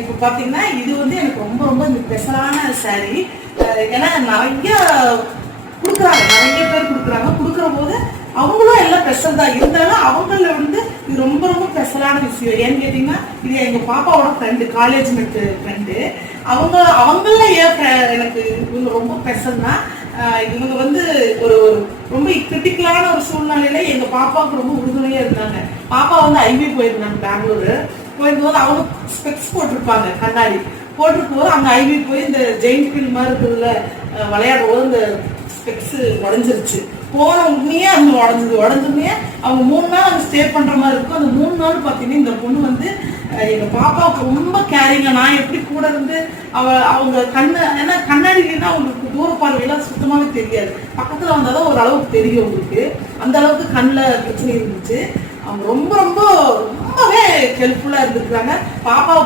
இப்ப பாத்தீங்கன்னா இது வந்து எனக்கு ரொம்ப ரொம்ப ஸ்பெஷலான சாரி. ஏன்னா நிறைய கொடுக்குறாங்க, நிறைய பேர் கொடுக்குறாங்க. கொடுக்குற போது அவங்களும் எல்லாம் ஸ்பெஷல் தான் இருந்தாலும் அவங்கள வந்து இது ரொம்ப ரொம்ப ஸ்பெஷலான விஷயம். ஏன்னு கேட்டீங்கன்னா இது எங்க பாப்பாவோட ஃப்ரெண்டு, காலேஜ் மெட் ஃப்ரெண்டு. அவங்கள எனக்கு இவங்க ரொம்ப ஸ்பெஷல் தான். இவங்க வந்து ஒரு ரொம்ப கிரிட்டிக்கலான ஒரு சூழ்நிலையில எங்க பாப்பாவுக்கு ரொம்ப உறுதுணையா இருந்தாங்க. பாப்பா வந்து ஐவி போயிருந்தாங்க பெங்களூரு. போயிருந்தபோது அவங்க ஸ்பெக்ஸ் போட்டிருப்பாங்க, கண்ணாடி போட்டிருக்கும் போது அங்க ஐவி போய் இந்த ஜெயின் ஃபீல் மாதிரி இருக்கிறதுல விளையாடும் போது இந்த ஸ்பெக்ஸ் உடஞ்சிருச்சு. போன உடனே அவங்க உடஞ்சுமே அவங்க 3 நாள் அங்க ஸ்டே பண்ற மாதிரி இருக்கும். அந்த 3 நாள் பாத்தீங்கன்னா இந்த பொண்ணு வந்து எங்க பாப்பாவுக்கு ரொம்ப கேரிங்க. நான் எப்படி கூட இருந்து அவங்க ஏன்னா கண்ணாடினா அவங்களுக்கு தூர பார்வையெல்லாம் சுத்தமாவே தெரியாது. பக்கத்துல வந்தாதான் ஒரு அளவுக்கு தெரியும் அவங்களுக்கு. அந்த அளவுக்கு கண்ணில் பிரச்சனை இருந்துச்சு. அவங்க ரொம்ப ரொம்ப ரொம்பவே ஹெல்ப்ஃபுல்லா இருந்திருக்காங்க. பாப்பாவை